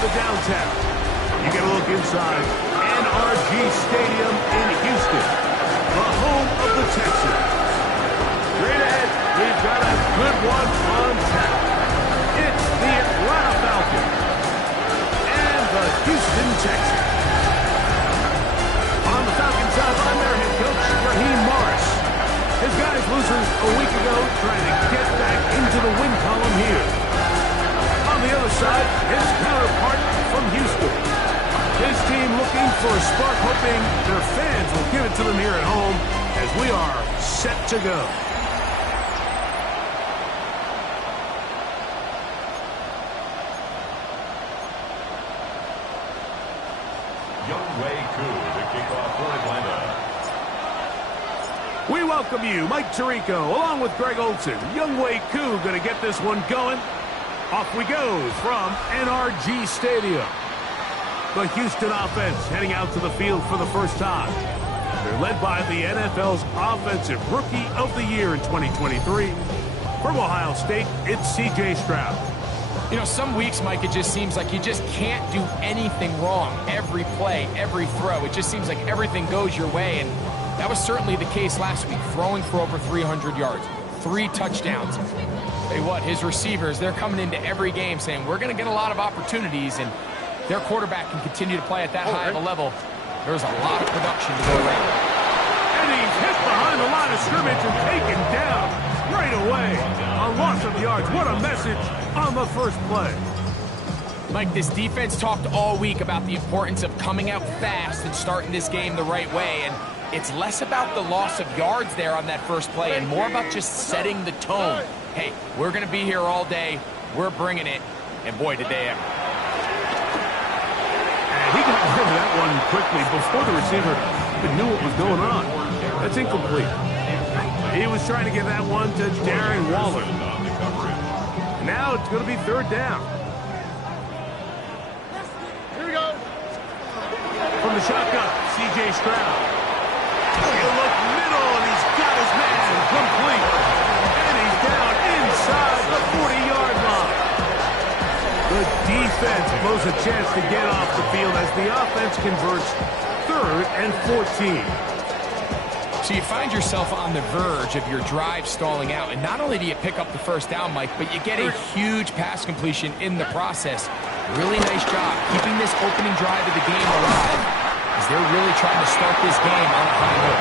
the downtown. You get a look inside NRG Stadium in Houston, the home of the Texans. Straight ahead, we've got a good one on tap. It's the Atlanta Falcons and the Houston Texans. On the Falcons side, I'm their head coach, Raheem Morris. His guys losing a week ago, trying to get back into the win column here. On the other side, his counterpart from Houston. His team looking for a spark, hoping their fans will give it to them here at home as we are set to go. Younghoe Koo to kick off for Atlanta. We welcome you, Mike Tirico, along with Greg Olson. Younghoe Koo going to get this one going. Off we go from NRG Stadium. The Houston offense heading out to the field for the first time. They're led by the NFL's Offensive Rookie of the Year in 2023. From Ohio State, it's C.J. Stroud. You know, some weeks, Mike, it just seems like you just can't do anything wrong. Every play, every throw, it just seems like everything goes your way. And that was certainly the case last week, throwing for over 300 yards, 3 touchdowns. Tell you what, his receivers, they're coming into every game saying, we're going to get a lot of opportunities, and their quarterback can continue to play at that high of a level. There's a lot of production to go around. And he's hit behind the line of scrimmage and taken down right away. A loss of yards. What a message on the first play. Mike, this defense talked all week about the importance of coming out fast and starting this game the right way, and it's less about the loss of yards there on that first play and more about just setting the tone. Hey, we're going to be here all day. We're bringing it. And boy, did they ever. And he got rid of that one quickly before the receiver even knew what was going on. That's incomplete. He was trying to give that one to Darren Waller. Now it's going to be third down. Here we go. From the shotgun, C.J. Stroud. He'll look middle, and he's got his man complete. And he's down inside the 40-yard line. The defense blows a chance to get off the field as the offense converts 3rd and 14. So you find yourself on the verge of your drive stalling out, and not only do you pick up the first down, Mike, but you get a huge pass completion in the process. Really nice job keeping this opening drive of the game alive, as they're really trying to start this game on a high note.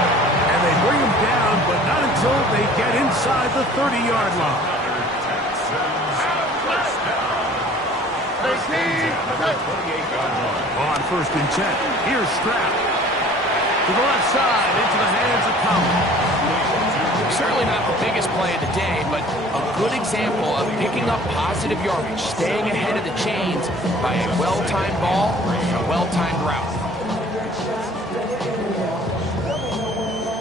And they bring him down, but not until they get inside the 30-yard line. On 1st and 10, here's Stroud. To the left side, into the hands of Collins. Certainly not the biggest play of the day, but a good example of picking up positive yardage, staying ahead of the chains by a well-timed ball and a well-timed route.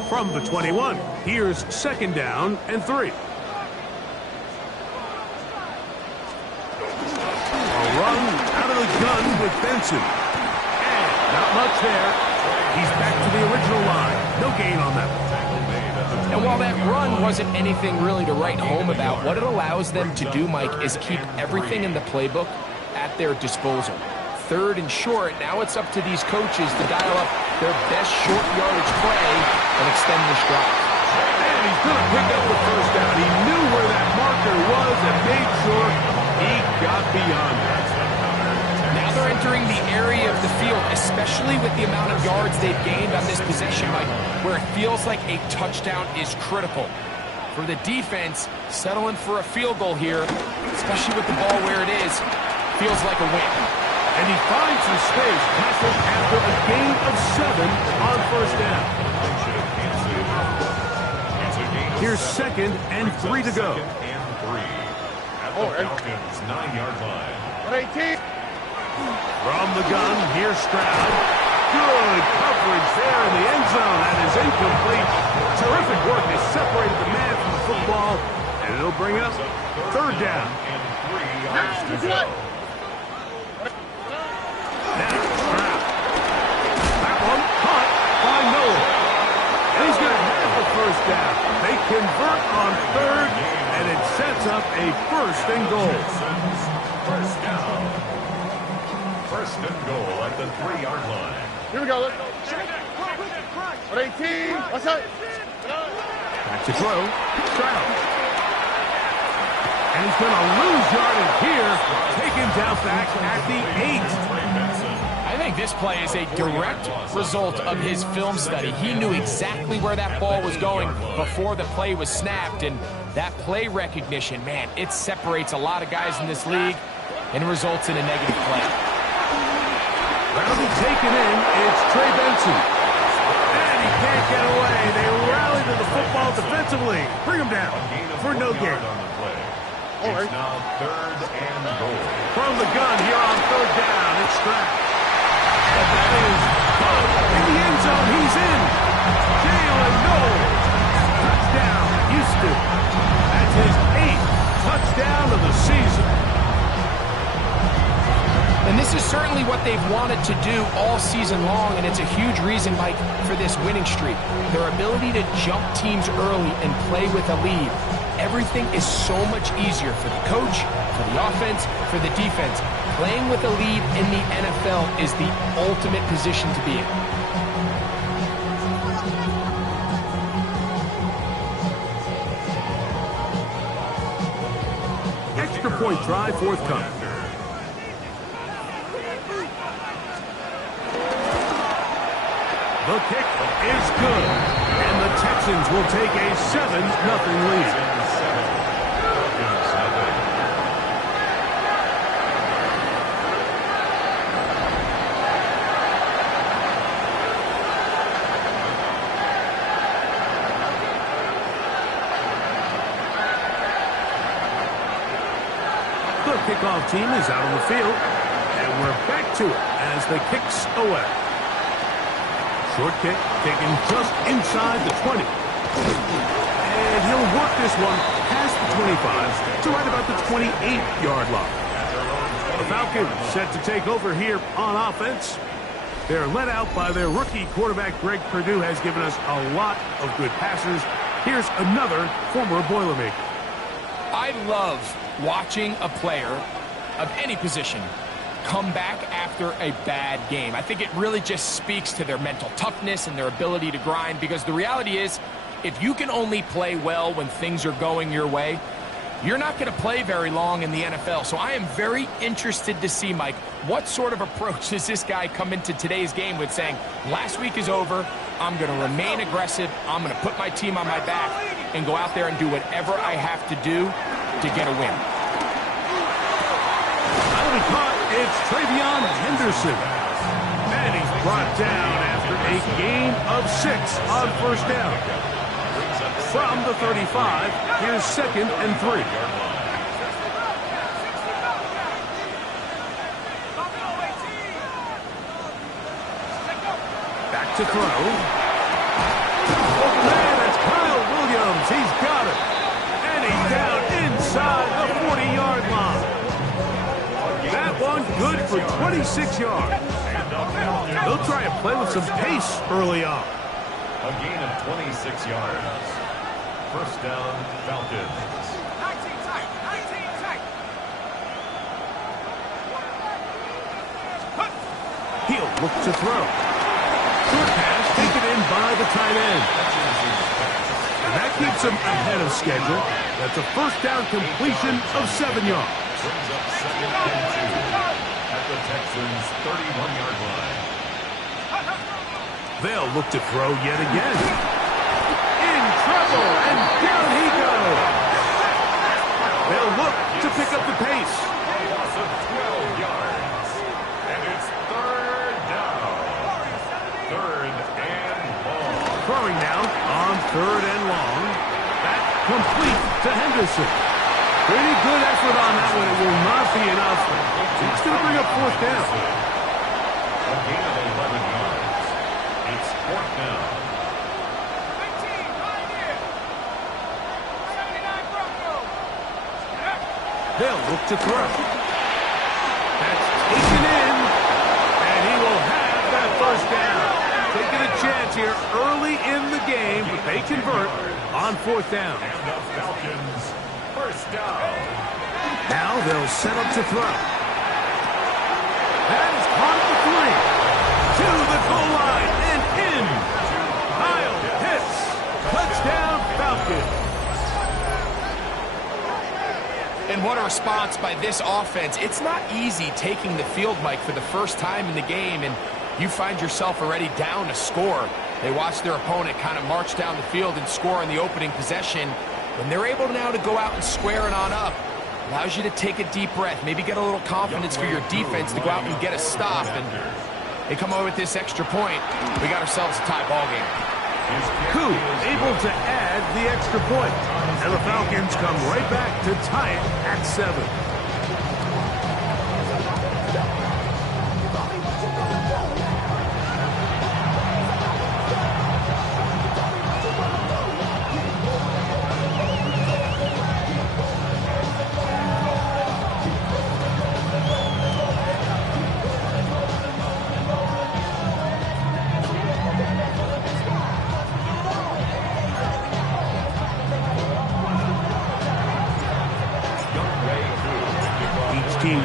From the 21, here's 2nd down and 3. A run out of the gun with Benson. And not much there. He's back to the original line. No gain on that one. And while that run wasn't anything really to write home about, what it allows them to do, Mike, is keep everything in the playbook at their disposal. 3rd and short, now it's up to these coaches to dial up their best short yardage play and extend this drive. And he's going to pick up the first down. He knew where that marker was and made sure he got beyond that. Now they're entering the area of the field, especially with the amount of yards they've gained on this possession, Mike, where it feels like a touchdown is critical. For the defense, settling for a field goal here, especially with the ball where it is, feels like a win. And he finds some space, passing after a gain of 7 on 1st down. Here's 2nd and 3 to go. At the Falcons' 9-yard line. From the gun, here's Stroud. Good coverage there in the end zone. That is incomplete. Terrific work. They separated the man from the football, and it'll bring up 3rd down. And 3 yards to go. Now Stroud. That one caught by Noah. And he's going to have the first down. They convert on 3rd, and it sets up a 1st and goal. First down. First and goal at the 3-yard line. Here we go. Let's go. 18. What's up? Back to throw. Stroud. And he's going to lose yardage here. Taken down back at the 8. I think this play is a direct result of his film study. He knew exactly where that ball was going before the play was snapped. And that play recognition, man, it separates a lot of guys in this league and results in a negative play. That'll be taken in. It's Trey Benson. And he can't get away. They rally to the football defensively. Bring him down for no gain. It's now 3rd and goal. From the gun here on 3rd down. It's Stroud. And that is caught in the end zone. He's in. Jalen Knowles. Touchdown, Houston. That's his 8th touchdown of the season. And this is certainly what they've wanted to do all season long, and it's a huge reason, Mike, for this winning streak. Their ability to jump teams early and play with a lead. Everything is so much easier for the coach, for the offense, for the defense. Playing with a lead in the NFL is the ultimate position to be in. Extra point try forthcoming. The kick is good, and the Texans will take a 7-0 lead. The kickoff team is out on the field, and we're back to it as the kick's away. Short kick taken just inside the 20. And he'll work this one past the 25 to right about the 28-yard line. The Falcons set to take over here on offense. They're led out by their rookie quarterback, Greg Perdue, has given us a lot of good passers. Here's another former Boilermaker. I love watching a player of any position come back after a bad game. I think it really just speaks to their mental toughness and their ability to grind, because the reality is, if you can only play well when things are going your way, you're not going to play very long in the NFL. So I am very interested to see, Mike, what sort of approach does this guy come into today's game with, saying, last week is over, I'm going to remain aggressive, I'm going to put my team on my back and go out there and do whatever I have to do to get a win. That'll be caught. It's Travion Henderson. And he's brought down after a gain of 6 on 1st down. From the 35, here's 2nd and 3. Back to throw. Oh, man, that's Kyle Williams. He's got it. And he's down inside the 40-yard line. That one good for 26 yards. They'll try and play with some pace early on. A gain of 26 yards. 1st down, Falcons. 19 tight. He'll look to throw. Short pass taken in by the tight end. And that keeps him ahead of schedule. That's a 1st down completion of 7 yards. Brings up 2nd and 2 at the Texans' 31-yard line. They'll look to throw yet again. In trouble, and down he goes. They'll look to pick up the pace. Loss of 12 yards. And it's 3rd down. 3rd and long. Throwing now on 3rd and long. That complete to Henderson. Pretty good effort on that one. It will not be enough. It's going to bring up 4th down. A gain of 11 yards. It's 4th down. They'll look to throw. That's taken in, and he will have that 1st down. Taking a chance here early in the game, but they convert on 4th down. And the Falcons, 1st down. Now they'll set up to throw. That is And what a response by this offense. It's not easy taking the field, Mike, for the first time in the game, and you find yourself already down a score. They watch their opponent kind of march down the field and score in the opening possession. When they're able now to go out and square it on up, allows you to take a deep breath, maybe get a little confidence for your defense to go out and get a stop. And they come over with this extra point. We got ourselves a tie ball game. Koo able to add the extra point. And the Falcons come right back to tie it at 7.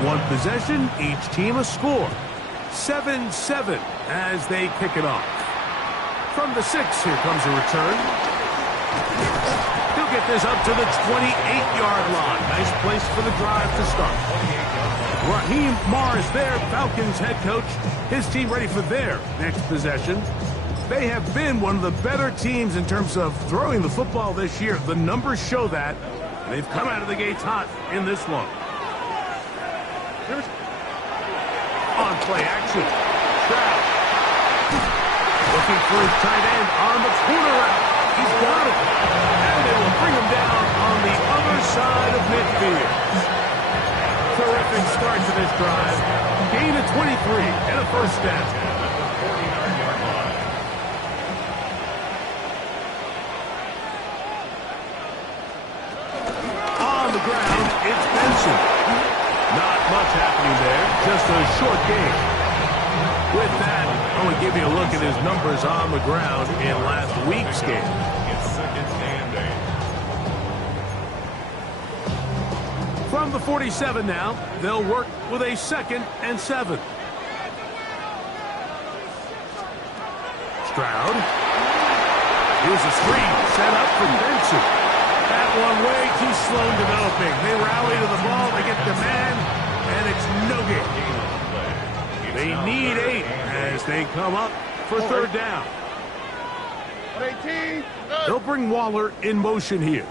One possession, each team a score. 7-7 as they kick it off. From the 6, here comes a return. He'll get this up to the 28-yard line. Nice place for the drive to start. Raheem Morris there, Falcons head coach. His team ready for their next possession. They have been one of the better teams in terms of throwing the football this year. The numbers show that. They've come out of the gates hot in this one. On play action. Stroud. Looking for his tight end on the corner route. He's got it. And they will bring him down on the other side of midfield. Terrific start to this drive. Gain of 23 and a first down. On the ground, it's Benson. Not much happening there, just a short game. With that, I want to give you a look at his numbers on the ground in last week's game. It's second and 8. From the 47 now, they'll work with a 2nd and 7. Stroud. Here's a screen set up for Benson. That one way too slow in developing. They rally to the ball, they get the man, and it's no gain. They need 8 as they come up for 3rd down. They'll bring Waller in motion here.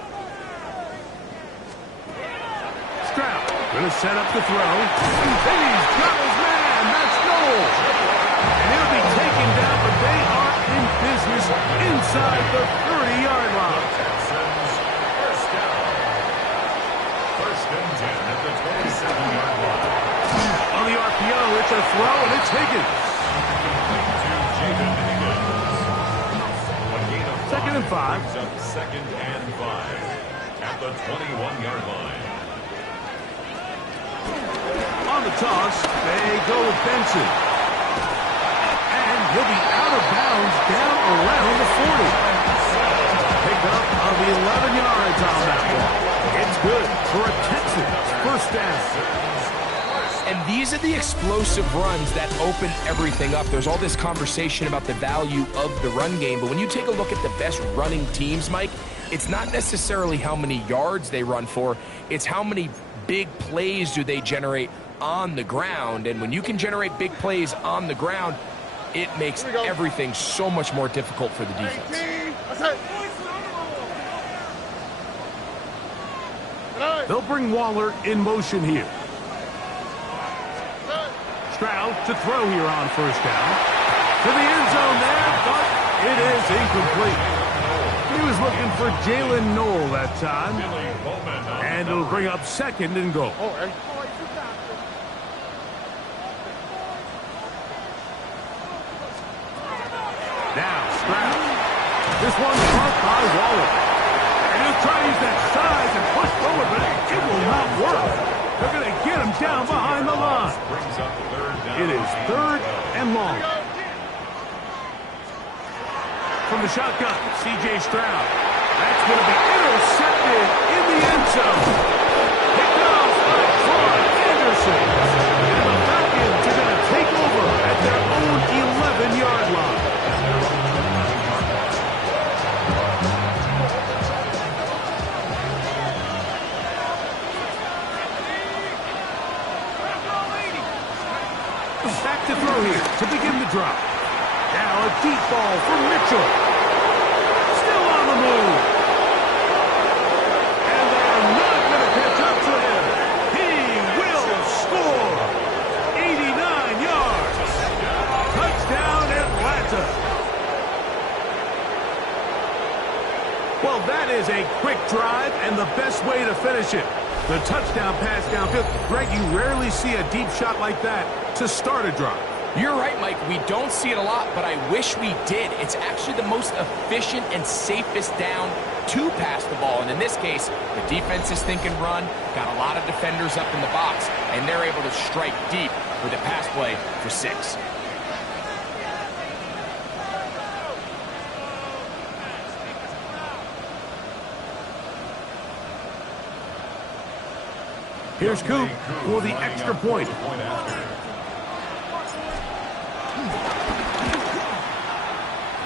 Stroud going to set up the throw. He's got his man. That's Noel. And he'll be taken down, but they are in business inside the 30-yard line. On the RPO, it's a throw, and it's Higgins. 2nd and 5. Second and 5 at the 21-yard line. On the toss, they go with Benson. And he'll be out of bounds down around the 40. Pick up of 11 yards on that one. It's good for a Texans first down. And these are the explosive runs that open everything up. There's all this conversation about the value of the run game, but when you take a look at the best running teams, Mike, it's not necessarily how many yards they run for, it's how many big plays do they generate on the ground. And when you can generate big plays on the ground, it makes everything so much more difficult for the defense. They'll bring Waller in motion here. Stroud to throw here on 1st down. To the end zone there, but it is incomplete. He was looking for Jalen Noel that time. And it'll bring up 2nd and goal. Now Stroud. This one's caught by Waller. And he'll try to use that size and push forward, but it will not work. They're going to get him down behind the line. It is 3rd and long. From the shotgun, C.J. Stroud. That's going to be intercepted in the end zone. Picked off by Troy Anderson. And the Falcons are going to take over at their own 11-yard line. Back to throw here to begin the drop. Now a deep ball for Mitchell. Still on the move. And they're not going to catch up to him. He will score. 89 yards. Touchdown, Atlanta. Well, that is a quick drive and the best way to finish it. The touchdown pass downfield. Greg, you rarely see a deep shot like that to start a drive. You're right, Mike. We don't see it a lot, but I wish we did. It's actually the most efficient and safest down to pass the ball. And in this case, the defense is thinking run, got a lot of defenders up in the box, and they're able to strike deep with a pass play for 6. Here's Coop for the extra point.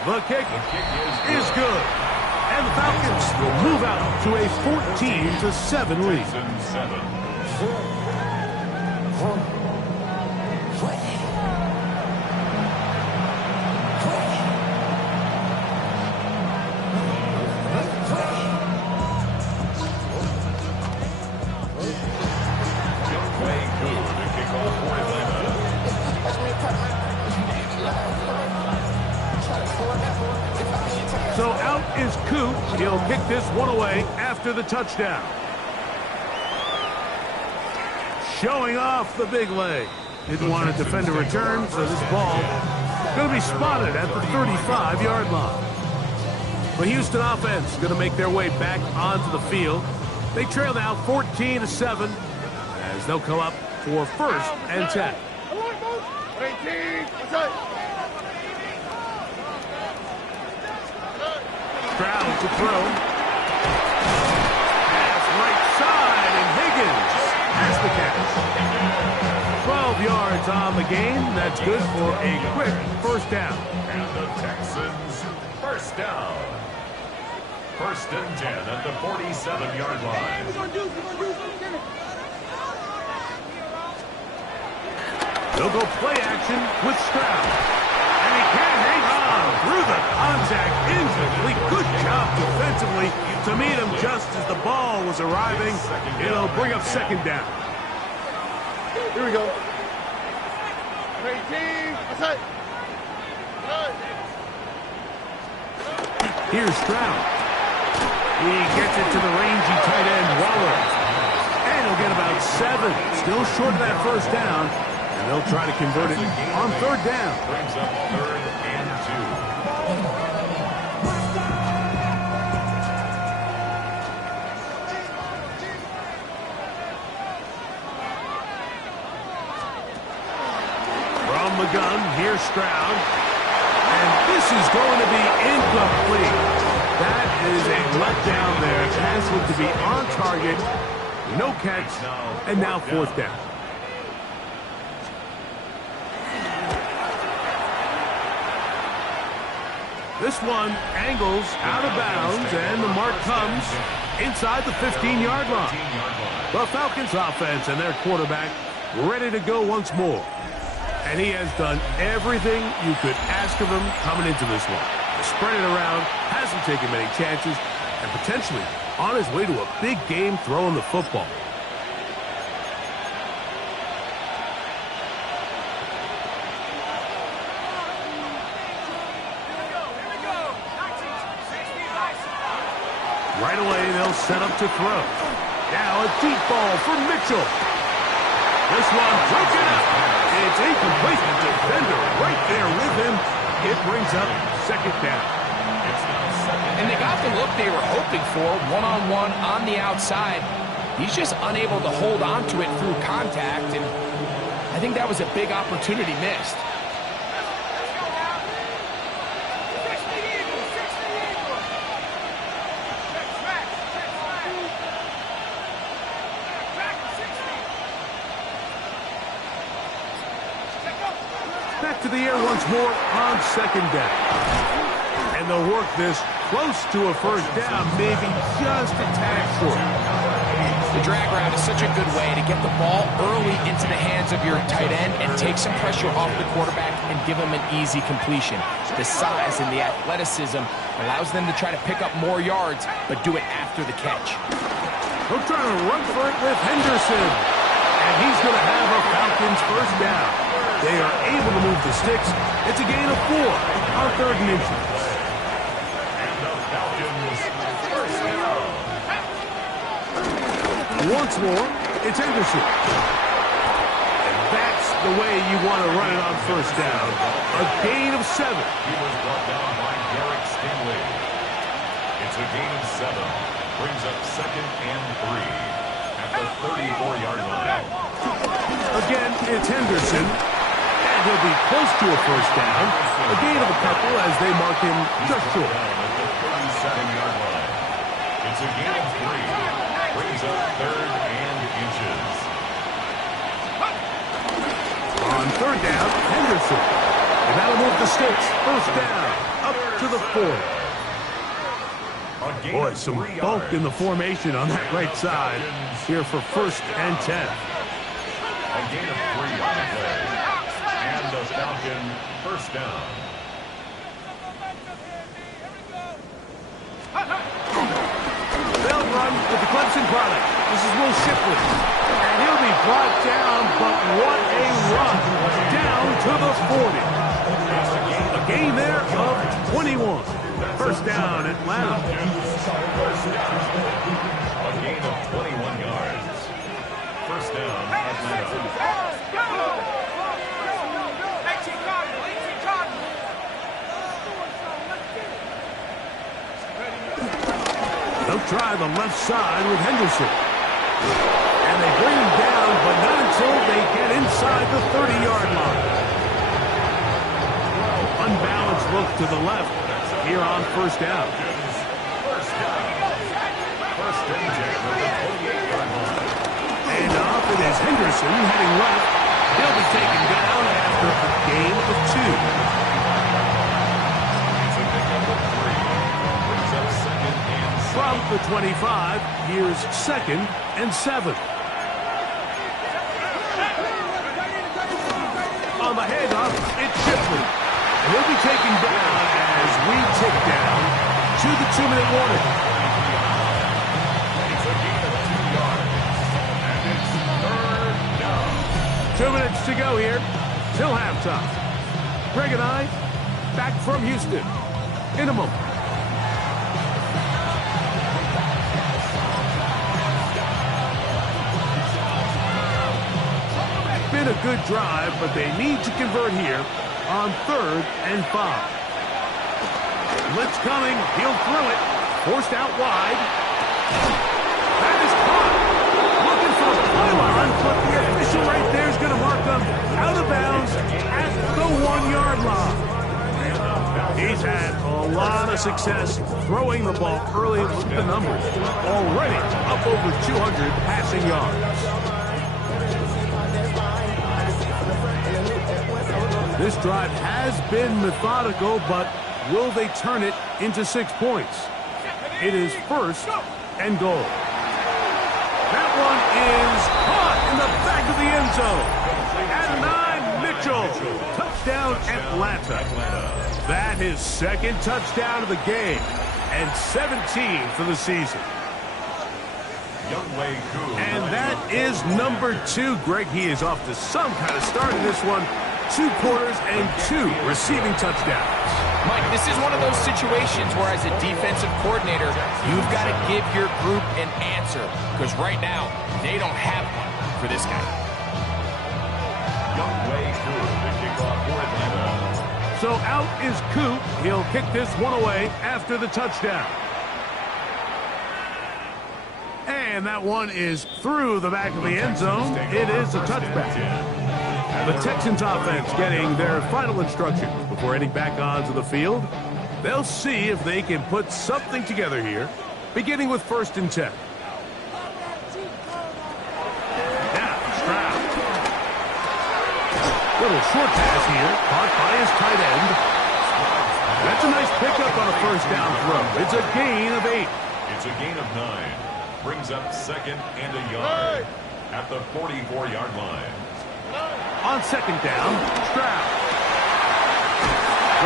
The kick is good. And the Falcons will move out to a 14-7 lead. So out is Coop. He'll kick this one away after the touchdown. Showing off the big leg. Didn't want to defend a return, so this ball going to be spotted at the 35-yard line. The Houston offense going to make their way back onto the field. They trail now 14-7 as they'll come up for 1st and 10. Stroud to throw. Pass right side, and Higgins has the catch. 12 yards on the game. That's good for a quick 1st down. And the Texans, 1st down. 1st and 10 at the 47-yard line. They'll go play action with Stroud. And he can hang on through the contact, incomplete. Good job defensively to meet him just as the ball was arriving. It'll bring up 2nd down. Here we go. Here's Stroud. He gets it to the rangy tight end, Waller. And he'll get about 7. Still short of that 1st down. And they'll try to convert it on 3rd down. Brings up 3rd and 2. From the gun, here's Stroud. And this is going to be incomplete. That is a letdown there. Pass looked to be on target. No catch. And now 4th down. This one angles out of bounds, and the mark comes inside the 15-yard line. The Falcons offense and their quarterback ready to go once more. And he has done everything you could ask of him coming into this one. Spread it around, hasn't taken many chances, and potentially on his way to a big game throwing the football. Right away, they'll set up to throw. Now a deep ball for Mitchell. This one broken up. It's incomplete. Defender right there with him. It brings up 2nd down. And they got the look they were hoping for, one-on-one on the outside. He's just unable to hold on to it through contact, and I think that was a big opportunity missed. Back to the air once more on 2nd down. And they'll work this close to a 1st down, maybe just a tad short. The drag route is such a good way to get the ball early into the hands of your tight end and take some pressure off the quarterback and give him an easy completion. The size and the athleticism allows them to try to pick up more yards, but do it after the catch. They're trying to run for it with Henderson. And he's going to have a Falcons first down. They are able to move the sticks. It's a gain of 4 on 3rd and inches. And the Falcons first down. Once more, it's Henderson. And that's the way you want to run it on first down. A gain of 7. He was brought down by Derek Stingley. It's a gain of 7. Brings up 2nd and 3 at the 34-yard line. Again, it's Henderson. And he'll be close to a first down. A gain of a couple as they mark him just short. Down at the 37-yard line. It's a gain of 3. Brings up 3rd and inches. On 3rd down, Henderson. And that'll move the sticks. First down, up to the 4. Boy, some bulk in the formation on that right side here for 1st and 10. A gain of 3 on the play. And the Falcon first down. They'll run with the Clemson product. This is Will Shipley. And he'll be brought down, but what a run. Down to the 40. A gain there of 21. First down, Atlanta. A gain of 21 yards. First down, Atlanta. They'll try the left side with Henderson. And they bring him down, but not until they get inside the 30-yard line. Unbalanced look to the left here on first down. First down. First and 10 at the 28-yard line. And off it is Henderson heading left. He'll be taken down after a gain of 2. It's a pickup of 3. Brings up 2nd and 7. From the 25, here's 2nd and 7. On the handoff, it's Shipley. And he'll be taken down as we tick down to the 2-minute warning. It's a gain of 2 yards. And it's 3rd down. 2 minutes to go here till halftime. Greg and I back from Houston in a moment. Been a good drive, but they need to convert here on 3rd and 5. Blitz coming. He'll throw it. Forced out wide. That is caught. Looking for a pylon, but the official right there is going to mark them out of bounds at the 1-yard line. He's had a lot of success throwing the ball early. Look at the numbers. Already up over 200 passing yards. This drive has been methodical, but will they turn it into 6 points? It is 1st and goal. That one is caught in the back of the end zone. At 9, Mitchell. Touchdown, Atlanta. That is 2nd touchdown of the game and 17 for the season. Younghoe Koo. And that is number 2. Greg, he is off to some kind of start in this one. 2 quarters and 2 receiving touchdowns. Mike, this is one of those situations where as a defensive coordinator, you've got to give your group an answer. Because right now, they don't have one for this guy. Younghoe Koo, the kickoff for Atlanta. So out is Koo. He'll kick this one away after the touchdown. And that one is through the back of the end zone. It is a touchback. The Texans offense getting their final instructions before heading back onto the field. They'll see if they can put something together here, beginning with 1st and 10. Now, Stroud. Little short pass here, caught by his tight end. That's a nice pickup on a 1st down throw. It's a gain of 8. It's a gain of 9. brings up second and a yard at the 44-yard line. On second down, Stroud.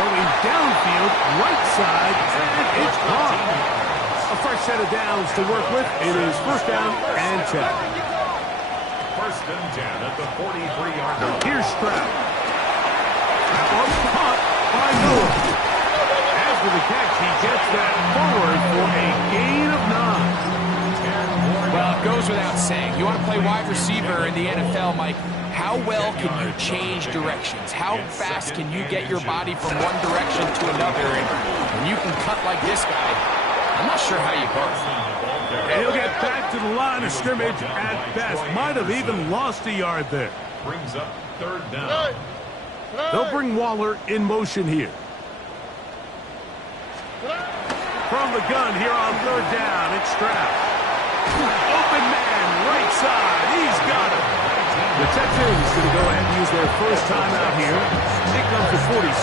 Going downfield, right side, and it's caught. A fresh set of downs to work with. It is first down and 10. First and 10 at the 43-yard line. Here's Stroud. That one's caught by Miller. After the catch, he gets that forward for a gain of 9. Well, it goes without saying. You want to play wide receiver in the NFL, Mike. How well can you change directions? How fast can you get your body from one direction to another? And when you can cut like this guy, I'm not sure how you go. And he'll get back to the line of scrimmage at best. Might have even lost a yard there. Brings up third down. They'll bring Waller in motion here. From the gun here on third down, it's Stroud. Open man, right side. He's got it. The Texans going to go ahead and use their first time out here. It comes with 47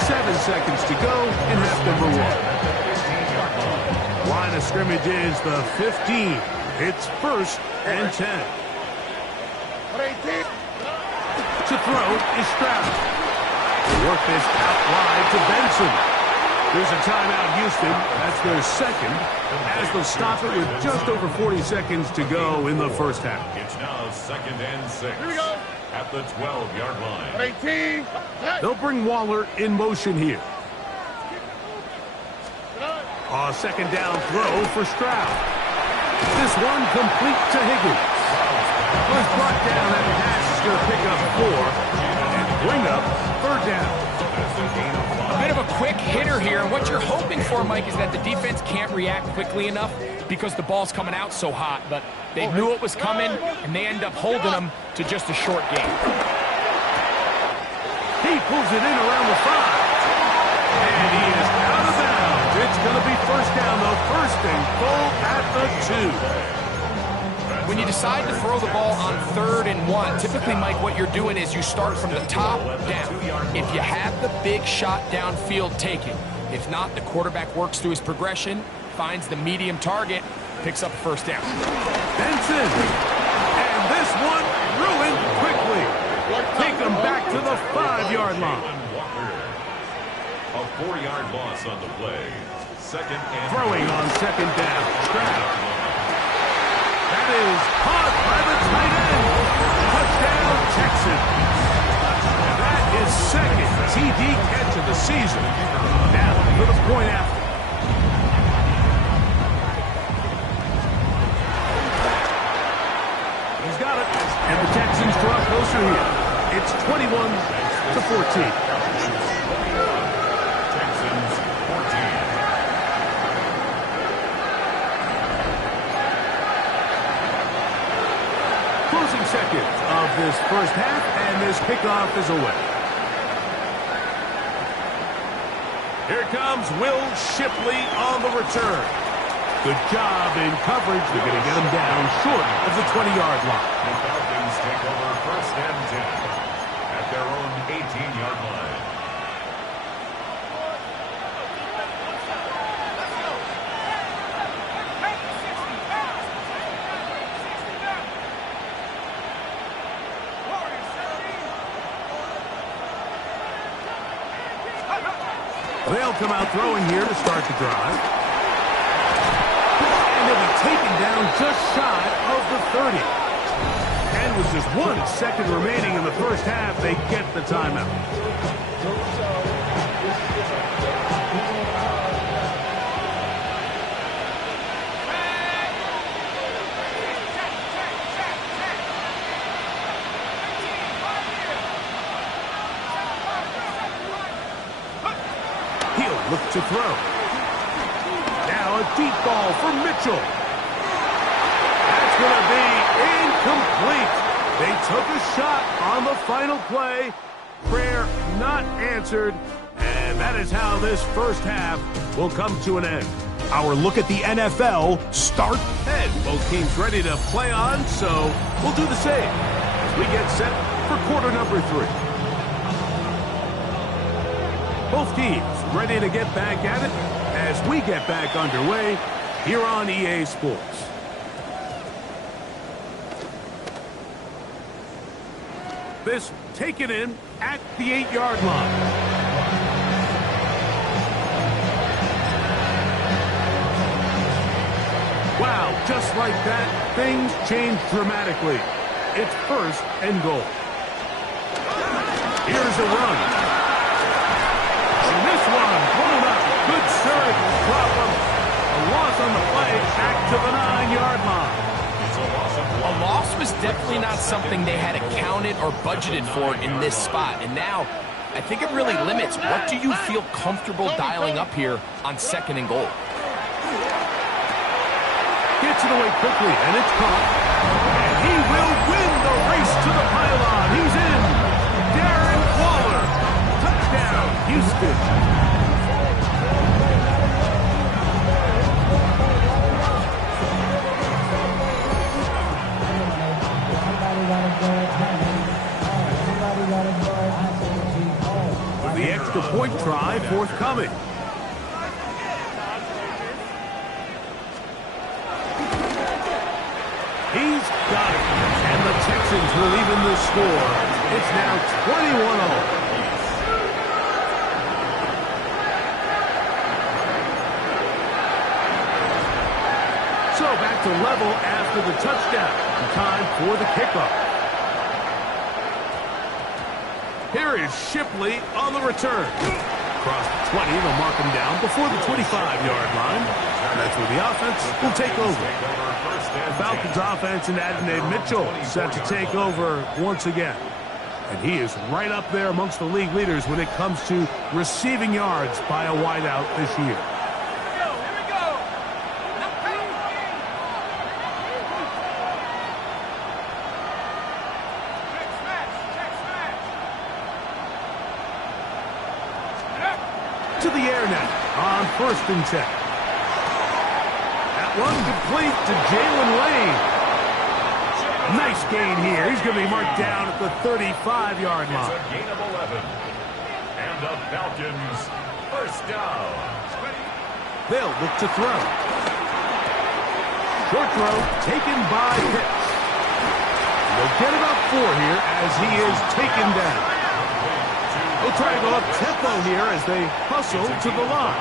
seconds to go in half number 1. Line of scrimmage is the 15. It's first and 10. To throw is Stroud. They work this out wide to Benson. There's a timeout, Houston. That's their second, as they'll stop it with just over 40 seconds to go in the first half. It's now second and 6 at the 12-yard line. 18. They'll bring Waller in motion here. A second down throw for Stroud. This one complete to Higgins. Was brought down, that pass is going to pick up 4 and bring up third down. A bit of a quick hitter here. And what you're hoping for, Mike, is that the defense can't react quickly enough because the ball's coming out so hot. But they knew it was coming, and they end up holding them to just a short game. He pulls it in around the 5. And he is out of bounds. It's going to be first down, though. First and goal at the 2. When you decide to throw the ball on 3rd and 1, typically, Mike, what you're doing is you start from the top down. If you have the big shot downfield, take it. If not, the quarterback works through his progression, finds the medium target, picks up a first down. Benson. And this one ruined quickly. Take him back to the 5-yard line. A 4-yard loss on the play. Second and Throwing on second down. Stroud. That is caught by the tight end. Touchdown, Texans. That is second TD catch of the season. Now for the point after. He's got it. And the Texans draw closer here. It's 21-14. Texans 14. Closing seconds of this first half, and this kickoff is away. Here comes Will Shipley on the return. Good job in coverage. They're going to get him down short of the 20-yard line. The Falcons take over first and 10 at their own 18-yard line. They'll come out throwing here to start the drive. And they'll be taken down just shy of the 30. And with just 1 second remaining in the first half, they get the timeout. Look to throw. Now a deep ball for Mitchell. That's going to be incomplete. They took a shot on the final play. Prayer not answered. And that is how this first half will come to an end. Our look at the NFL starts ahead. Both teams ready to play on, so we'll do the same as we get set for quarter number 3. Both teams ready to get back at it as we get back underway here on EA Sports. This taken in at the 8-yard line. Wow, just like that, things change dramatically. It's 1st and goal. Here's a run. And this one, blown up. Good serve, drop him. A loss on the play, back to the 9-yard line. A loss was definitely not something they had accounted or budgeted for in this spot. And now, I think it really limits what do you feel comfortable dialing up here on 2nd and goal. Gets it away quickly, and it's caught. And he will win the race to the pylon. He's in. Darren Waller. Touchdown, Houston. With the extra point try forthcoming. He's got it. And the Texans will even the score. It's now 21-all. So back to level after the touchdown. Time for the kickoff. Here is Shipley on the return. Across the 20, they'll mark him down before the 25-yard line. That's where the offense will take over. The Falcons offense and Adonai Mitchell set to take over once again. And he is right up there amongst the league leaders when it comes to receiving yards by a wideout this year. To the air now on 1st and 10. That one complete to Jalen Lane. Nice gain here. He's going to be marked down at the 35-yard line. It's a gain of 11. And the Falcons, 1st down. They'll look to throw. Short throw taken by Pitts. They'll get about 4 here as he is taken down. They'll try to go up tempo here as they hustle to the line.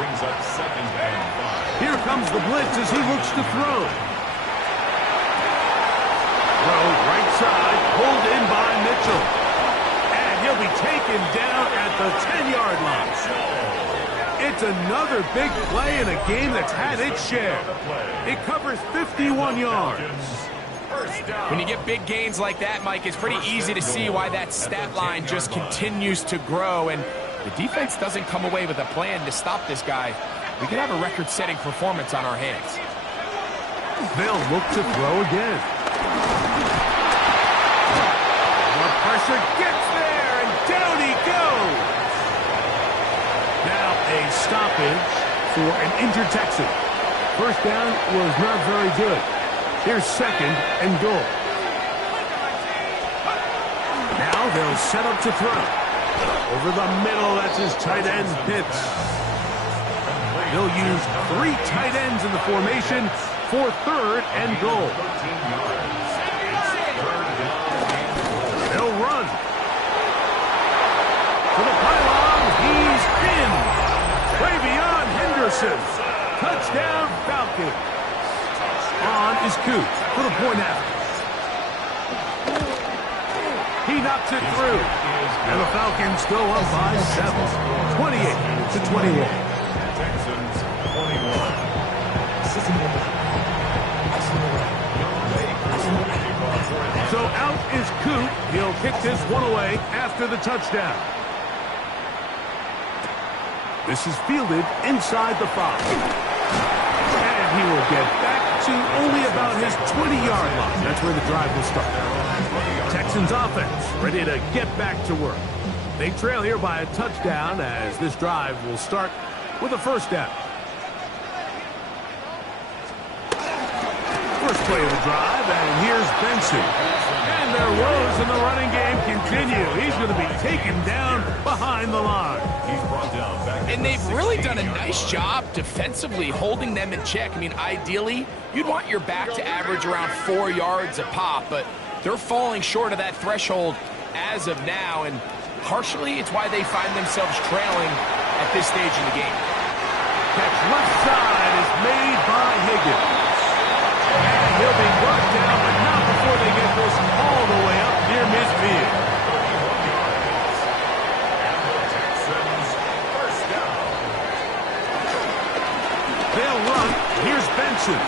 Brings up 2nd and 5. Here comes the blitz as he looks to throw. Throw right side, pulled in by Mitchell. And he'll be taken down at the 10-yard line. It's another big play in a game that's had its share. It covers 51 yards. When you get big gains like that, Mike, it's pretty easy to see why that stat line just continues to grow. And the defense doesn't come away with a plan to stop this guy. We could have a record-setting performance on our hands. They'll look to throw again. The pressure gets there, and down he goes. Now a stoppage for an injured Texan. 1st down was not very good. Here's 2nd and goal. Now they'll set up to throw. Over the middle, that's his tight end, Pitts. They'll use 3 tight ends in the formation for 3rd and goal. They'll run. To the pylon, he's in. Travion Henderson. Touchdown, Falcons. On is Coop for the point after. He knocks it through. And the Falcons go up by 7. 28-21. Texans, 21. So out is Coop. He'll kick this one away after the touchdown. This is fielded inside the 5. And he will get back to only about his 20-yard line. That's where the drive will start. Texans offense ready to get back to work. They trail here by a touchdown as this drive will start with a 1st down. First play of the drive, and here's Benson. And their woes in the running game continue. He's going to be taken down behind the line. He's brought down back. And they've really done a nice job defensively holding them in check. I mean, ideally, you'd want your back to average around 4 yards a pop, but They're falling short of that threshold as of now, and partially it's why they find themselves trailing at this stage in the game. Catch left side is made by Higgins. And he'll be brought down, but not before they get this all the way up near midfield. They'll run. Here's Benson.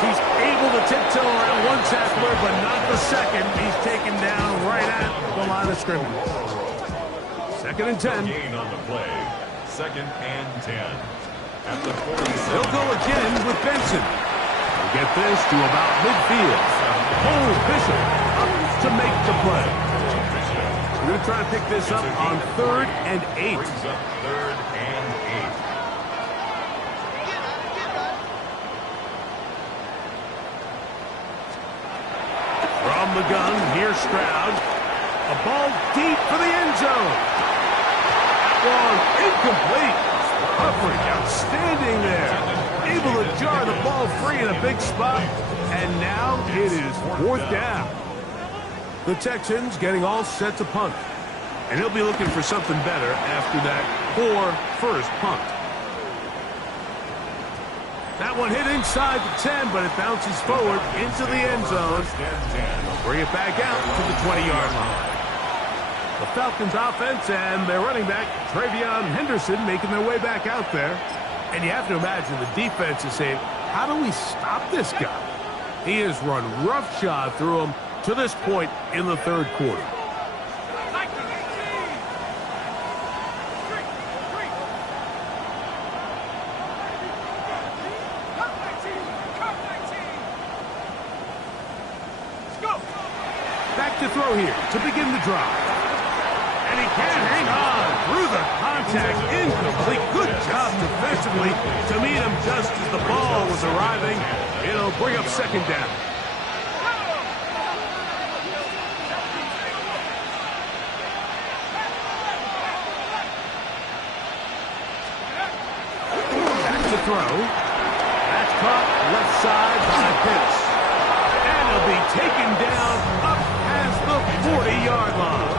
He's able to tiptoe around one tackler, but not the second. He's taken down right at the line of scrimmage. 2nd and 10. Gain on the play. 2nd and 10. At the 47. They'll go again with Benson. We'll get this to about midfield. Oh, Bishop up to make the play. We're going to try to pick this up on 3rd and 8. Brings up 3rd and 8. From the gun, here's Stroud. A ball deep for the end zone. Ball incomplete. Humphrey outstanding there. Able to jar the ball free in a big spot. And now it is 4th down. The Texans getting all set to punt. And he'll be looking for something better after that poor first punt. That one hit inside the 10, but it bounces forward into the end zone. They'll bring it back out to the 20-yard line. The Falcons offense and their running back, Travion Henderson, making their way back out there. And you have to imagine the defense is saying, how do we stop this guy? He has run roughshod through him to this point in the 3rd quarter. Back to throw here to begin the drive. And he can hang on through the contact. Incomplete. Good job defensively to meet him just as the ball was arriving. It'll bring up 2nd down. Back to throw. That's caught left side by Pitts. And he'll be taken down up past the 40-yard line.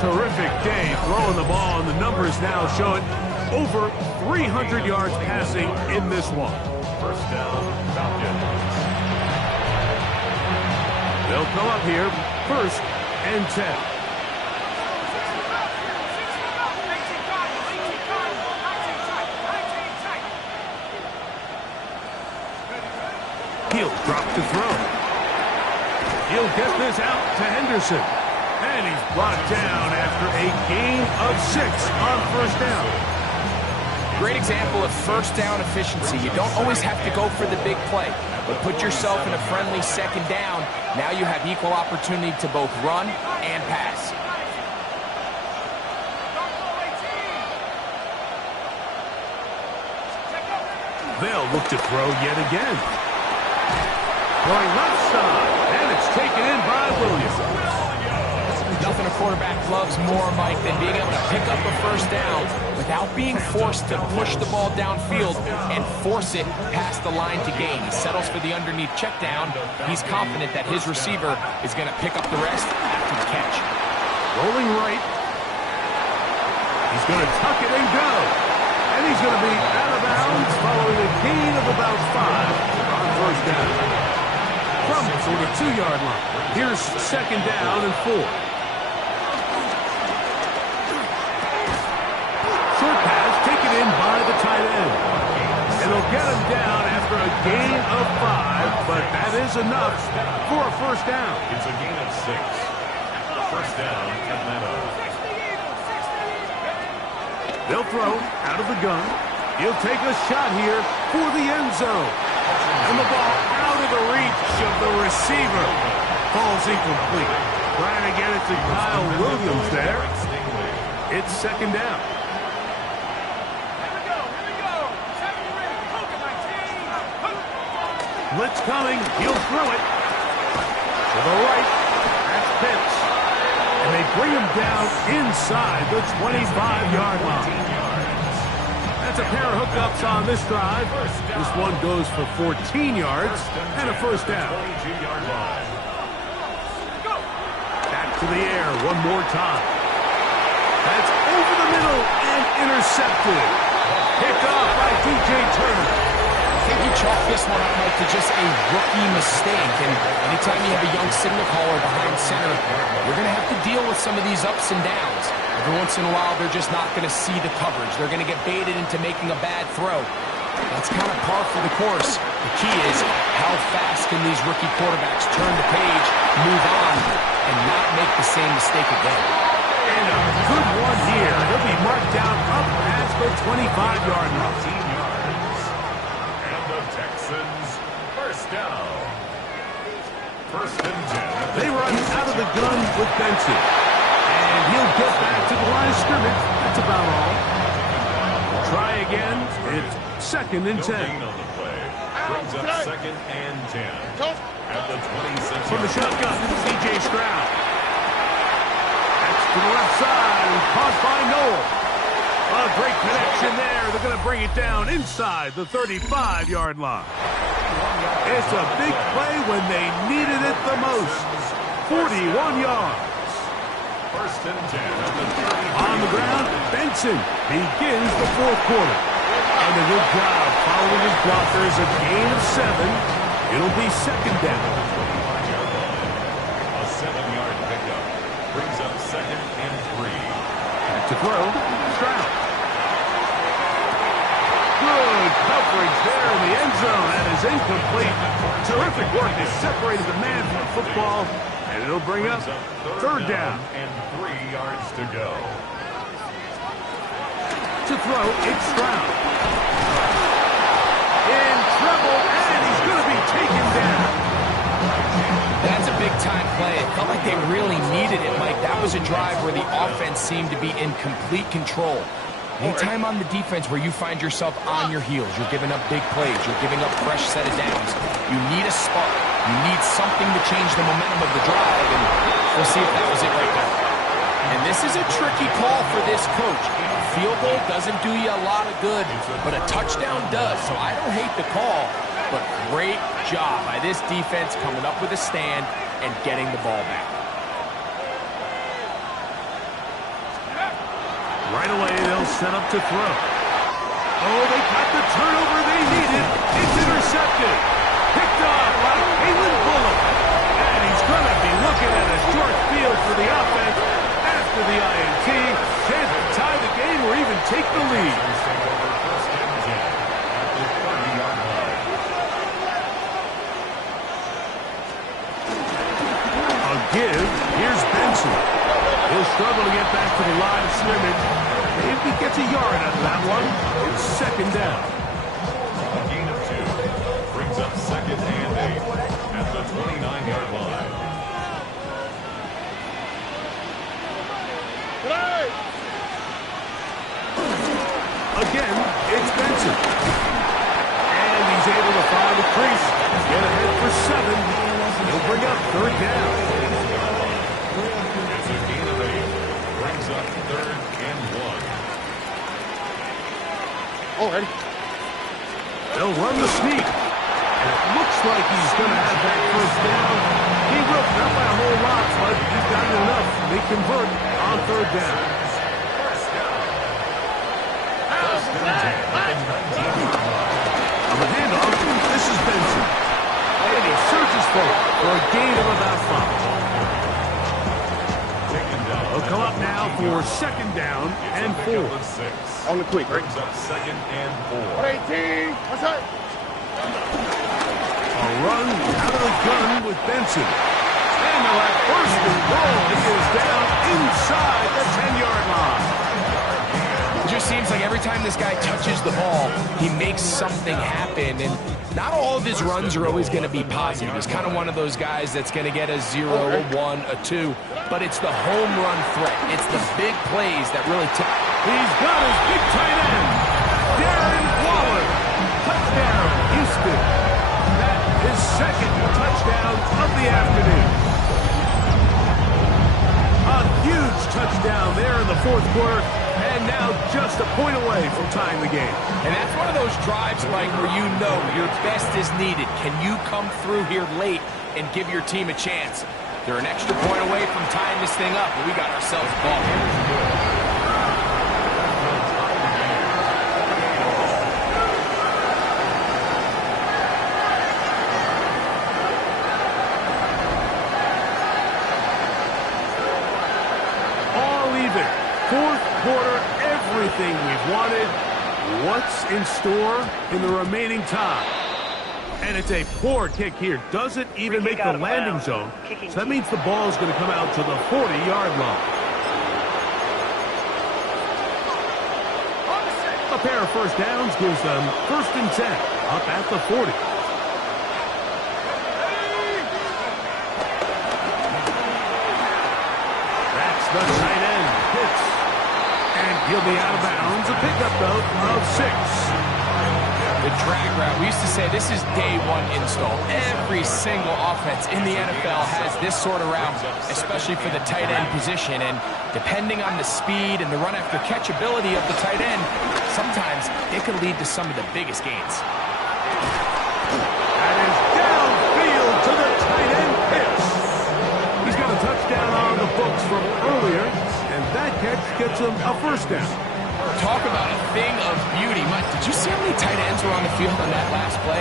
Terrific day throwing the ball, and the numbers now showing over 300 yards passing in this one. 1st down, Falcons. They'll come up here 1st and 10. He'll drop to throw. He'll get this out to Henderson. And he's brought down after a gain of 6 on 1st down. Great example of 1st down efficiency. You don't always have to go for the big play, but put yourself in a friendly 2nd down. Now you have equal opportunity to both run and pass. They'll look to throw yet again. Going left side, and it's taken in by Williams. Nothing a quarterback loves more, Mike, than being able to pick up a 1st down without being forced to push the ball downfield and force it past the line to gain. He settles for the underneath check down. He's confident that his receiver is going to pick up the rest after the catch. Rolling right. He's going to tuck it and go. And he's going to be out of bounds following a gain of about 5 on 1st down. From the 42-yard line. Here's 2nd down and 4. Short pass taken in by the tight end. And they'll get him down after a gain of 5, but that is enough for a 1st down. It's a gain of 6. 1st down, Atlanta. They'll throw out of the gun. He'll take a shot here for the end zone. And the ball out of the reach of the receiver. Falls incomplete. Trying to get it to Kyle Williams there. It's 2nd down. Blitz coming. He'll throw it. To the right. That's Pitts. And they bring him down inside the 25-yard line. That's a pair of hookups on this drive. This one goes for 14 yards and a 1st down. to the air one more time. That's over the middle and intercepted. Picked off by DJ Turner. I think you chalk this one up, Mike, to just a rookie mistake. And anytime you have a young signal caller behind center, you're going to have to deal with some of these ups and downs. Every once in a while, they're just not going to see the coverage. They're going to get baited into making a bad throw. That's kind of par for the course. The key is how fast can these rookie quarterbacks turn the page, move on, and not make the same mistake again. And a good one here. He'll be marked down up past the 25-yard line. Texans, first down. First and 10. They run out of the gun with Benson. And he'll get back to the line of scrimmage. That's about all. Try again. It's second and 10. On the play. Brings up second and 10. At the 26. From the shotgun, C.J. Stroud. That's to the left side. Caught by Noel. A great connection there. They're going to bring it down inside the 35-yard line. It's a big play when they needed it the most. 41 yards. First and 10. On the ground, Benson begins the fourth quarter. And a good job following his blockers. A gain of 7. It'll be second down. A 7-yard pickup. Brings up second and 3. Back to throw. Stroud. Good coverage there in the end zone. That is incomplete. Terrific work. They separated the man from the football. And it'll bring up third down. And 3 yards to go. To throw, it's Stroud. In trouble, and he's going to be taken down. That's a big-time play. It felt like they really needed it, Mike. That was a drive where the offense seemed to be in complete control. Anytime on the defense where you find yourself on your heels, you're giving up big plays, you're giving up fresh set of downs, you need a spark. You need something to change the momentum of the drive, and we'll see if that was it right now. And this is a tricky call for this coach. A field goal doesn't do you a lot of good, but a touchdown does. So I don't hate the call, but great job by this defense coming up with a stand and getting the ball back. Right away, they'll set up to throw. Oh, they got the turnover they needed. It's intercepted. Picked off by Kalen Bullock. And he's going to be looking at a short field for the offense after the INT. Chance to tie the game or even take the lead. A give. Here's Benson. He'll struggle to get back to the line of scrimmage. Maybe he gets a yard out of that one. It's second down. A gain of 2. Brings up second and 8 at the 29-yard line. Again, it's Benson. And he's able to find the crease. Get ahead for 7. He'll bring up third down. It's a gain of 8. Brings up third and 1. Already. They'll run the sneak. And it looks like he's going to have that first down. He will, not by a whole lot, but he's got enough. They convert on third down. On the handoff, this is Benson. And he searches for a gain of about 5. He'll come up now for second down and 4. On the quick. Brings up second and 4. 18. What's that? A run out of the gun with Benson. And they'll have first and goal. He is down inside the 10-yard line. It just seems like every time this guy touches the ball, he makes something happen. And not all of his runs are always going to be positive. He's kind of one of those guys that's going to get a 0, a 1, a 2. But it's the home run threat. It's the big plays that really tip. He's got his big tight end, Darren Waller. Touchdown, Houston. That is second touchdown of the afternoon. A huge touchdown there in the fourth quarter, and now just a point away from tying the game. And that's one of those drives, Mike, where you know your best is needed. Can you come through here late and give your team a chance? They're an extra point away from tying this thing up, but we got ourselves a ball here. Fourth quarter, everything we've wanted. What's in store in the remaining time? And it's a poor kick here. Doesn't even make the landing zone. So that means the ball is going to come out to the 40-yard line. A pair of first downs gives them 1st and 10, up at the 40. That's the tight end. Hits. And he'll be out of bounds. A pickup, though, of 6. The drag route. We used to say this is day one install. Every single offense in the NFL has this sort of route, especially for the tight end position. And depending on the speed and the run-after catch ability of the tight end, sometimes it can lead to some of the biggest gains. That is downfield to the tight end pitch. He's got a touchdown on the books from earlier. And that catch gets him a first down. Talk about a thing of beauty. Mike, did you see how many tight ends were on the field on that last play?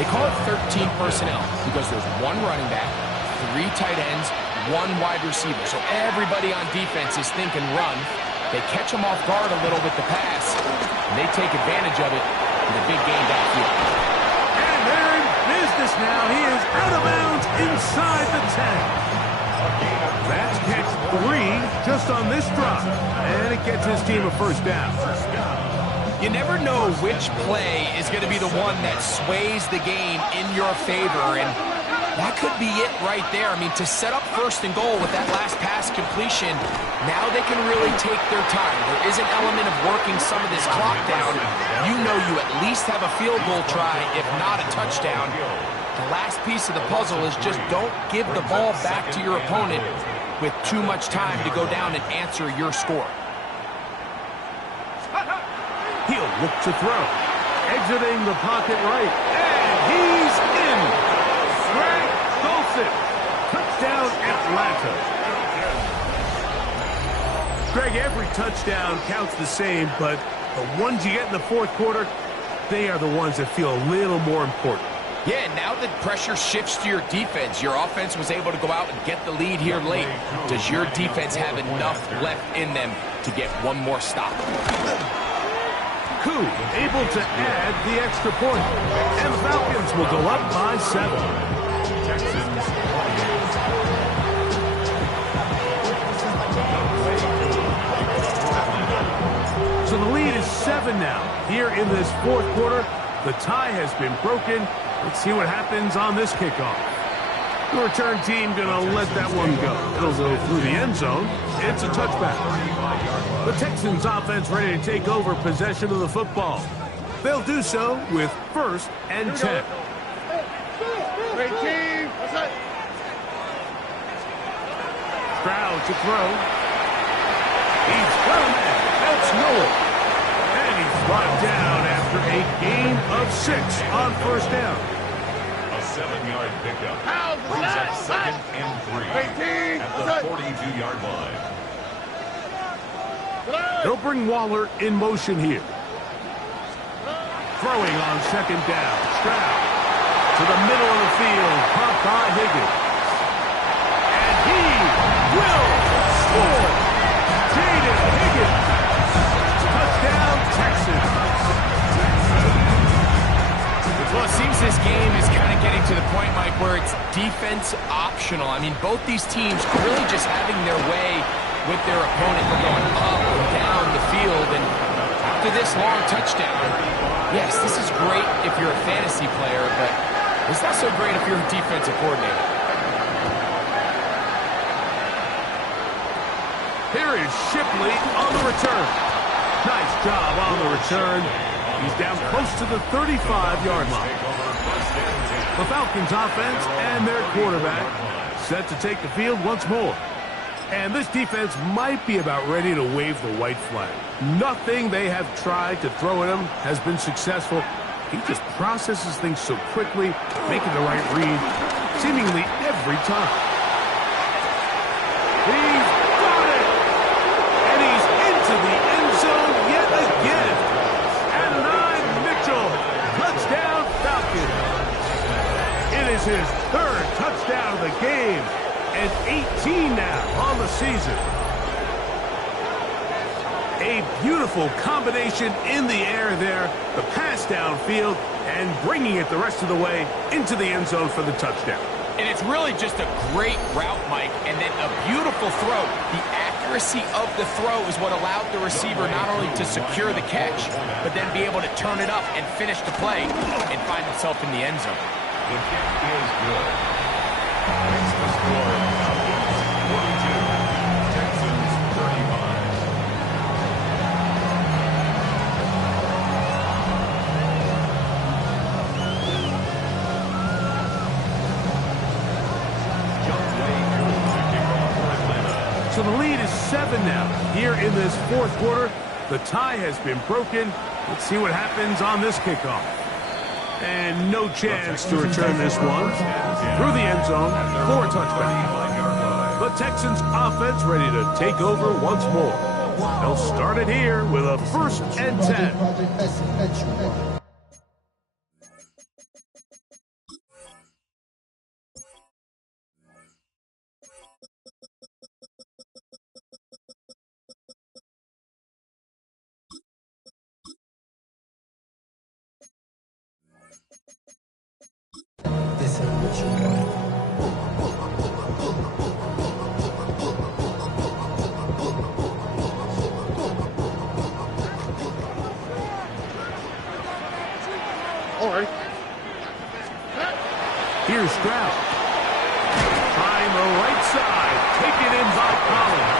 They call it 13 personnel because there's 1 running back, 3 tight ends, 1 wide receiver. So everybody on defense is thinking run. They catch them off guard a little with the pass, and they take advantage of it in the big game downfield. And they're in business now. He is out of bounds inside the 10. That's catch 3 just on this drop. And it gets his team a first down. You never know which play is going to be the one that sways the game in your favor. And that could be it right there. I mean, to set up 1st and goal with that last pass completion, now they can really take their time. There is an element of working some of this clock down. You know you at least have a field goal try, if not a touchdown. The last piece of the puzzle is just don't give the ball back to your opponent with too much time to go down and answer your score. He'll look to throw. Exiting the pocket right. And he's in. Greg Olsen. Touchdown, Atlanta. Greg, every touchdown counts the same, but the ones you get in the 4th quarter, they are the ones that feel a little more important. Yeah, now that pressure shifts to your defense, your offense was able to go out and get the lead here late. Does your defense have enough left in them to get one more stop? Koo able to add the extra point. And the Falcons will go up by 7. So the lead is 7 now. Here in this 4th quarter, the tie has been broken. Let's see what happens on this kickoff. The return team going to let that one go. It'll go through the end zone. It's a touchback. The Texans offense ready to take over possession of the football. They'll do so with 1st and 10. Great team. Stroud to throw. He's got a man. That's Noah. And he's brought down after a gain of 6 on 1st down. A 7-yard pickup brings up 2nd and 3 at the 42-yard line. They'll bring Waller in motion here. Throwing on 2nd down. Stroud to the middle of the field. Caught by Higgins. And he will score. Jaden Higgins. Touchdown, Texans. Well, it seems this game is kind of getting to the point, Mike, where it's defense optional. I mean, both these teams really just having their way with their opponent. They're going up and down the field. And after this long touchdown, yes, this is great if you're a fantasy player, but it's not so great if you're a defensive coordinator. Here is Shipley on the return. Nice job on the return. He's down close to the 35-yard line. The Falcons offense and their quarterback set to take the field once more. And this defense might be about ready to wave the white flag. Nothing they have tried to throw at him has been successful. He just processes things so quickly, making the right read seemingly every time. 13 now on the season. A beautiful combination in the air there. The pass downfield and bringing it the rest of the way into the end zone for the touchdown. And it's really just a great route, Mike, and then a beautiful throw. The accuracy of the throw is what allowed the receiver not only to secure the catch, but then be able to turn it up and finish the play and find himself in the end zone. The kick is good. Makes the score Falcons 42, Texans 35. So the lead is 7 now. Here in this fourth quarter, the tie has been broken. Let's see what happens on this kickoff. And no chance to return this one through the end zone for a touchback. The Texans offense ready to take over once more. They'll start it here with a 1st and 10. Here's Stroud. Trying the right side. Taken in by Collins.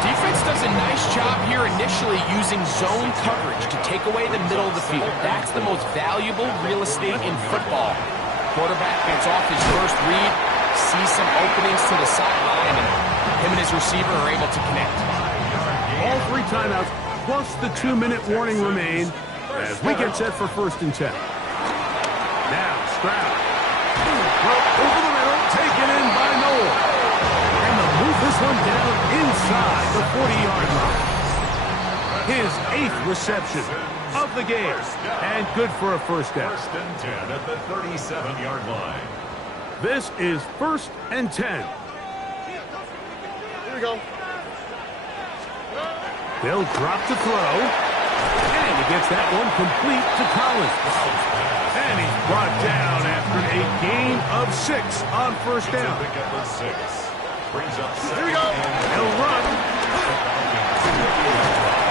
Defense does a nice job here initially using zone coverage to take away the middle of the field. That's the most valuable real estate in football. Quarterback gets off his first read, sees some openings to the sideline, and him and his receiver are able to connect. All 3 timeouts plus the 2-minute warning remain as we get set for 1st and 10. Now Stroud. Over the middle, taken in by Noel. And they'll move this one down inside the 40-yard line. His 8th reception of the game. And good for a 1st down. 1st and 10 at the 37-yard line. This is 1st and 10. Here we go. They'll drop to throw. And he gets that one complete to Collins. And he's brought down after a gain of 6 on 1st down. Pick up a 6. Brings up 2nd. Here we go. They'll run.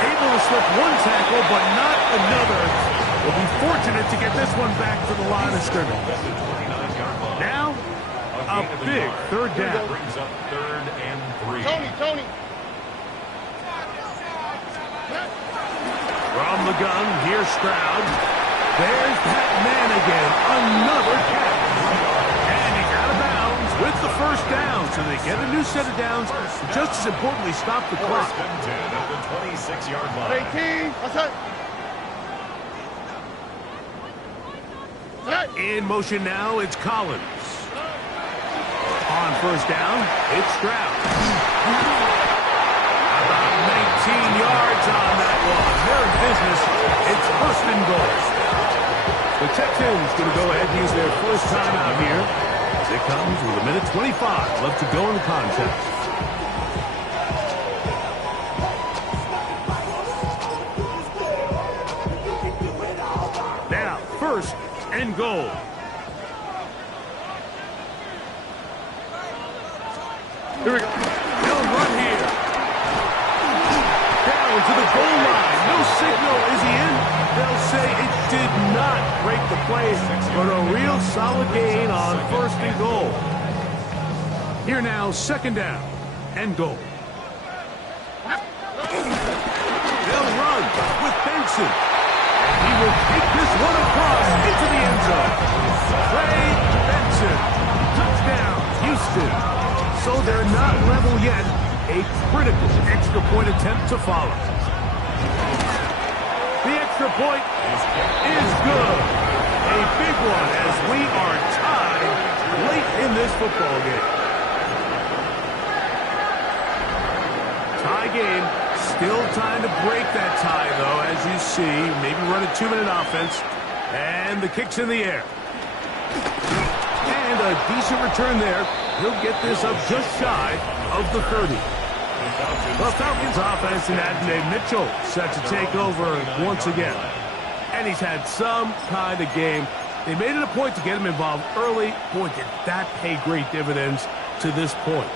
Able to slip one tackle, but not another. Will be fortunate to get this one back to the line of scrimmage. Now, a big 3rd down. Brings up 3rd and 3. Tony. From the gun, here's Stroud. There's that man again. Another catch. And he's out of bounds with the 1st down. So they get a new set of downs. Just as importantly, stop the clock. 1st and 10 at the 26-yard line. 18. That's it. In motion now, it's Collins. On 1st down, it's Stroud. About 19 yards on that one. They're in business. It's 1st and goal. The Texans going to go ahead and use their 1st timeout here. As it comes with a minute 25 left to go in the contest. Now, 1st and goal. Here we go. They'll run here. Down to the goal line. No signal. Is he in? They'll say it did not break the play, but a real solid gain on 1st and goal. Here now, 2nd down and goal. They'll run with Benson. He will take this one across into the end zone. Trey Benson. Touchdown, Houston. So they're not level yet. A critical extra point attempt to follow. The extra point is good. A big one as we are tied late in this football game. Tie game. Still time to break that tie, though, as you see. Maybe run a 2-minute offense. And the kick's in the air. And a decent return there. He'll get this up just shy of the 30. The Falcons offense and Adonai Mitchell set to take over once again. And he's had some kind of game. They made it a point to get him involved early. Boy, did that pay great dividends to this point.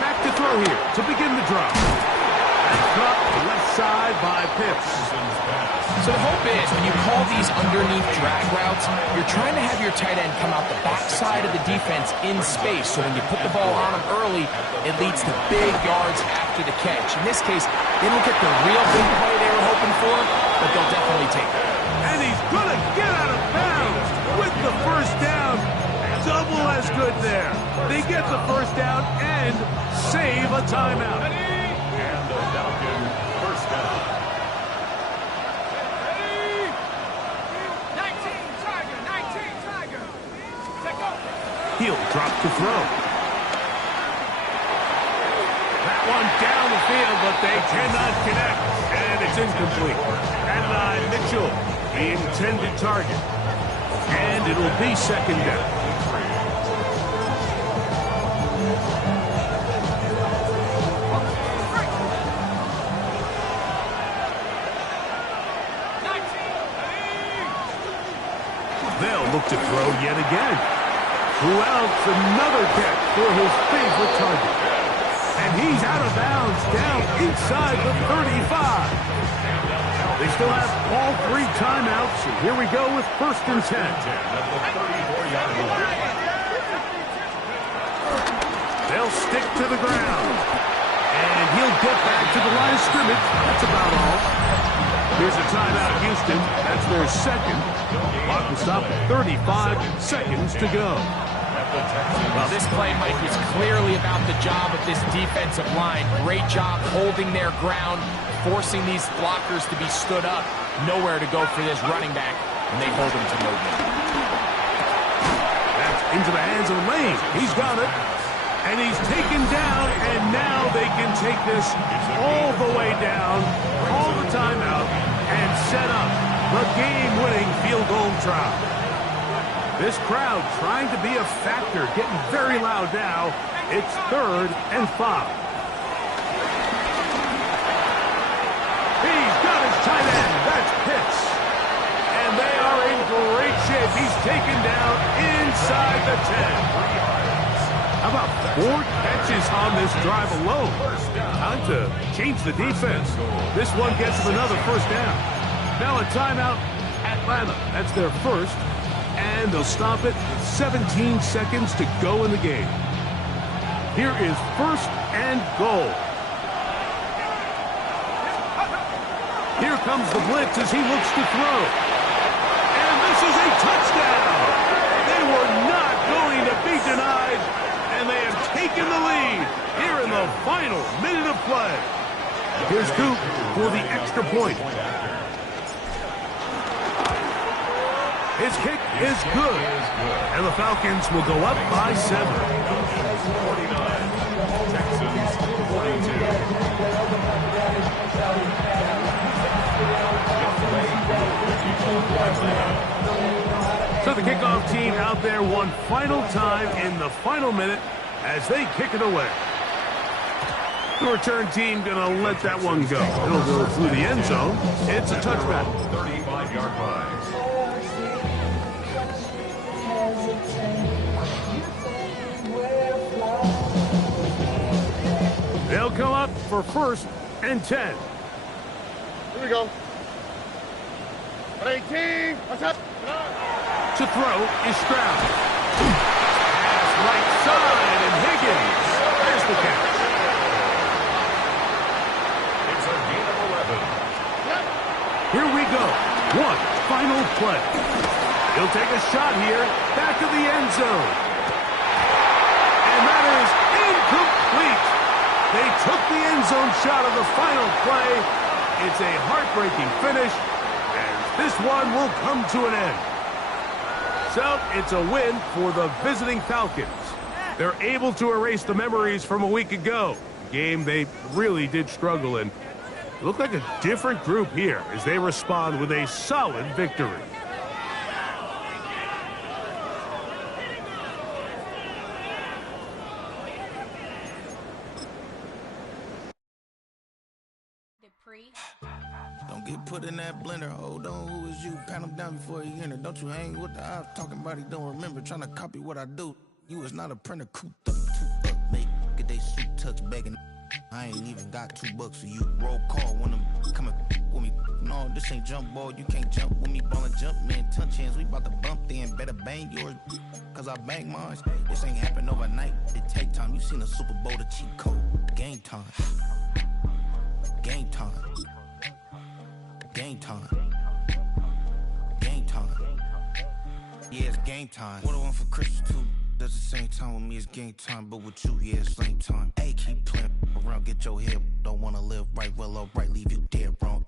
Back to throw here to begin the drive. That's caught left side by Pitts. So the hope is when you call these underneath drag routes, you're trying to have your tight end come out the backside of the defense in space. So when you put the ball on him early, it leads to big yards after the catch. In this case, they don't get the real big play they were hoping for, but they'll definitely take it. And he's going to get out of bounds with the first down. Double as good there. They get the first down and save a timeout. And the Falcon first down. He'll drop to throw. That one down the field, but they cannot connect. And it's incomplete. Adonai Mitchell, the intended target. And it'll be second down. They'll look to throw yet again. Who else? Another catch for his favorite target. And he's out of bounds down inside the 35. They still have all three timeouts. And here we go with 1st and 10. They'll stick to the ground. And he'll get back to the line of scrimmage. That's about all. Here's a timeout, Houston. That's their second. Clock will stop at 35 seconds to go. Well, this play, Mike, is clearly about the job of this defensive line. Great job holding their ground, forcing these blockers to be stood up. Nowhere to go for this running back, and they hold him to no gain. That's into the hands of Lane. He's got it. And he's taken down, and now they can take this all the way down, call the timeout, and set up the game-winning field goal try. This crowd trying to be a factor, getting very loud now. It's 3rd and 5. He's got his tight end. That's Pitts. And they are in great shape. He's taken down inside the 10. How about 4 catches on this drive alone? Time to change the defense. This one gets them another first down. Now a timeout, Atlanta. That's their first. And they'll stop it with 17 seconds to go in the game. Here is 1st and goal. Here comes the blitz as he looks to throw. And this is a touchdown. They were not going to be denied. And they have taken the lead here in the final minute of play. Here's Coop for the extra point. His kick is good. And the Falcons will go up by 7. 49. Texans 42. So the kickoff team out there one final time in the final minute as they kick it away. The return team going to let that one go. It'll go through the end zone. It's a touchback. 35-yard line. They'll come up for 1st and 10. Here we go. 18. What's up? To throw is Stroud. Pass right side, and Higgins. There's the catch. It's a gain of 11. Here we go. One final play. He'll take a shot here, back of the end zone. And that is incomplete. They took the end zone shot of the final play. It's a heartbreaking finish, and this one will come to an end. So it's a win for the visiting Falcons. They're able to erase the memories from a week ago, a game they really did struggle in. Look like a different group here as they respond with a solid victory. Don't get put in that blender. Hold on, who is you? Pat him down before he enter. Don't you hang with the ops talking about he don't remember. Trying to copy what I do. You is not a printer. Cooped up, too up, mate. Get they suit tucks begging. I ain't even got $2 for you. Roll call when them coming with me. No, this ain't jump ball. You can't jump with me. Ballin' jump, man. Touch hands. We bout to bump then. Better bang yours, cause I bang mine. This ain't happen overnight. It take time. You seen the Super Bowl, the cheat code. Game time. Game time. Game time. Game time. Yeah, it's game time. What I want for Christmas too. Does the same time with me, it's game time. But with you, yeah, it's same time. Hey, keep playing around, get your head. Don't wanna live right, well, alright, leave you dead wrong.